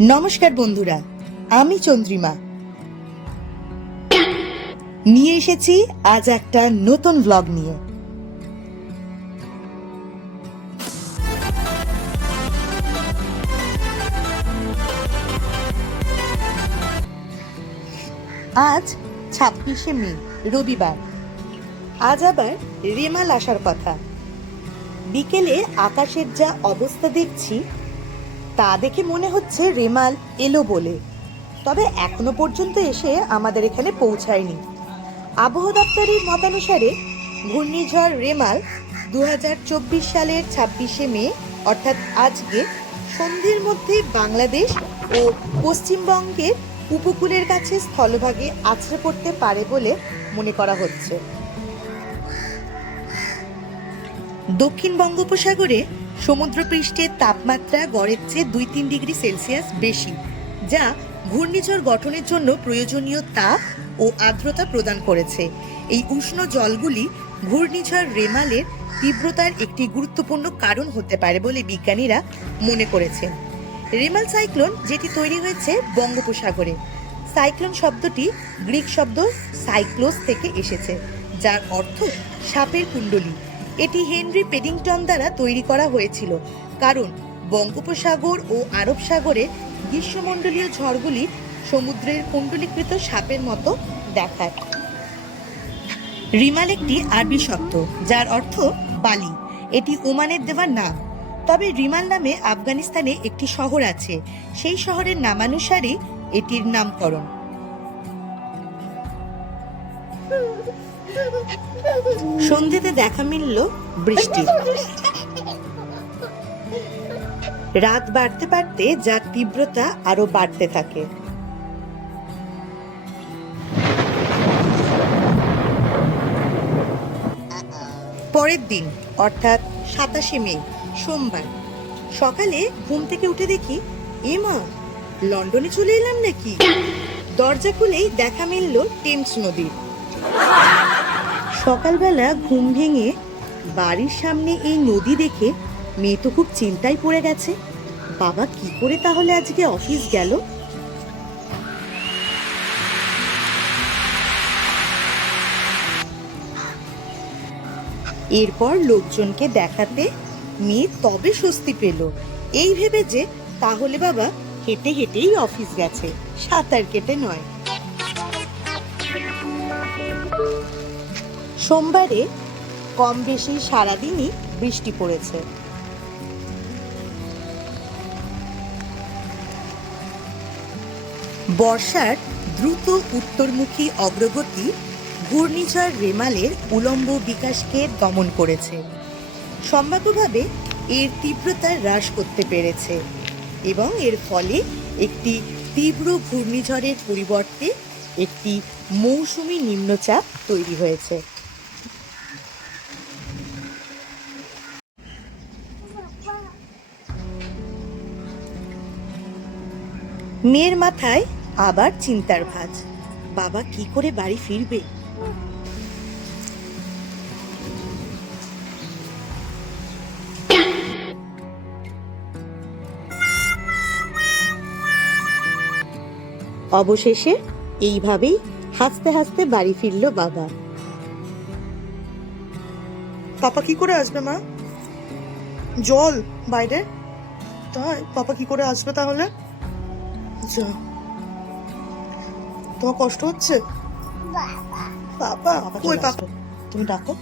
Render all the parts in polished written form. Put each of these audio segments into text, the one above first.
নমস্কার বন্ধুরা, আমি চন্দ্রিমা নিয়ে এসেছি আজ একটা নতুন ব্লগ নিয়ে। আজ 26শে মে, রবিবার। আজ আবার রেমাল আসার কথা। বিকেলে আকাশের যা অবস্থা দেখছি তা দেখে মনে হচ্ছে রেমাল এলো বলে, তবে এখনো পর্যন্ত এসে আমাদের এখানে পৌঁছায়নি। আবহাওয়া দপ্তরের মতানুসারে ঘূর্ণিঝড় রেমাল 2024 সালের 26শে মে অর্থাৎ আজকে সন্ধ্যের মধ্যে বাংলাদেশ ও পশ্চিমবঙ্গের উপকূলের কাছে স্থলভাগে আছড়ে পড়তে পারে বলে মনে করা হচ্ছে। দক্ষিণ বঙ্গোপসাগরে সমুদ্রপৃষ্ঠের তাপমাত্রা গড়ের চেয়ে 2-3 ডিগ্রি সেলসিয়াস বেশি, যা ঘূর্ণিঝড় গঠনের জন্য প্রয়োজনীয় তাপ ও আর্দ্রতা প্রদান করেছে। এই উষ্ণ জলগুলি ঘূর্ণিঝড় রেমালের তীব্রতার একটি গুরুত্বপূর্ণ কারণ হতে পারে বলে বিজ্ঞানীরা মনে করেছেন। রেমাল সাইক্লোন, যেটি তৈরি হয়েছে বঙ্গোপসাগরে। সাইক্লোন শব্দটি গ্রিক শব্দ সাইক্লোস থেকে এসেছে, যার অর্থ সাপের কুণ্ডলী। এটি হেনরি পেডিংটন দ্বারা তৈরি করা হয়েছিল, কারণ বঙ্গোপসাগর ও আরব সাগরে গ্রীষ্মমণ্ডলীয় ঝড়গুলি সমুদ্রের কুণ্ডলীকৃত সাপের মতো দেখায়। রিমাল একটি আরবি শব্দ যার অর্থ বালি। এটি ওমানের দেওয়া নাম, তবে রিমাল নামে আফগানিস্তানে একটি শহর আছে, সেই শহরের নামানুসারেই এটির নামকরণ। সন্ধ্যেতে দেখা মিলল বৃষ্টি। রাত বাড়তে বাড়তে যার তীব্রতা আরো বাড়তে থাকে। পরের দিন অর্থাৎ 27শে মে, সোমবার সকালে ঘুম থেকে উঠে দেখি, এ মা, লন্ডনে চলে এলাম নাকি। দরজা খুলেই দেখা মিলল টেমস নদীর। সকালবেলা ঘুম ভেঙে বাড়ির সামনে এই নদী দেখে মেয়ে তো খুব চিন্তায় পড়ে গেছে। বাবা কি করে তাহলে আজকে অফিস গেল? এরপর লোকজনকে দেখাতে মেয়ে তবে স্বস্তি পেল, এই ভেবে যে তাহলে বাবা হেঁটে হেঁটেই অফিস গেছে, সাঁতার কেটে নয়। সোমবারে কম বেশি সারাদিনই বৃষ্টি পড়েছে। বর্ষার দ্রুত উত্তরমুখী অগ্রগতি ঘূর্ণিঝড় রেমালের উলম্ব বিকাশকে দমন করেছে। সম্ভাব্যভাবে এর তীব্রতা হ্রাস করতে পেরেছে এবং এর ফলে একটি তীব্র ঘূর্ণিঝড়ের পরিবর্তে একটি মৌসুমী নিম্নচাপ তৈরি হয়েছে। মেয়ের মাথায় আবার চিন্তার ভাঁজ, বাবা কি করে বাড়ি ফিরবে। অবশেষে এইভাবেই হাসতে হাসতে বাড়ি ফিরল বাবা। পাপা কি করে আসবে মা? জল বাইরে, তাই পাপা কি করে আসবে তাহলে? যা, তোমার কষ্ট হচ্ছে? বাবা কই পাপা? তুমি ডাকো।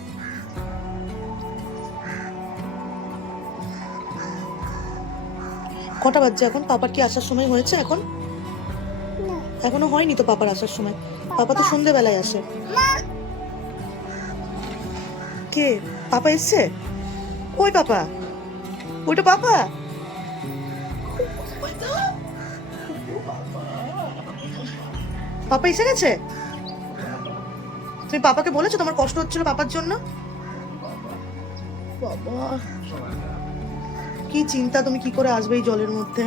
কটা বাজছে এখন? পাপার কি আসার সময় হয়েছে এখন? এখনো হয়নি তো পাপার আসার সময়। পাপা তো সন্ধ্যেবেলায় আসে। কে? পাপা এসছে? ওই পাপা, ওইটা পাপা। পাপা এসে গেছে? তুমি পাপাকে বলেছো তোমার কষ্ট হচ্ছিল পাপার জন্য? বাবা কি চিন্তা, তুমি কি করে আসবে এই জলের মধ্যে।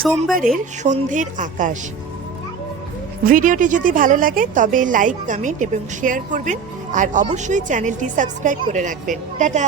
সোমবারের সন্ধ্যের আকাশ। ভিডিওটি যদি ভালো লাগে তবে লাইক, কমেন্ট এবং শেয়ার করবেন, আর অবশ্যই চ্যানেলটি সাবস্ক্রাইব করে রাখবেন। টাটা।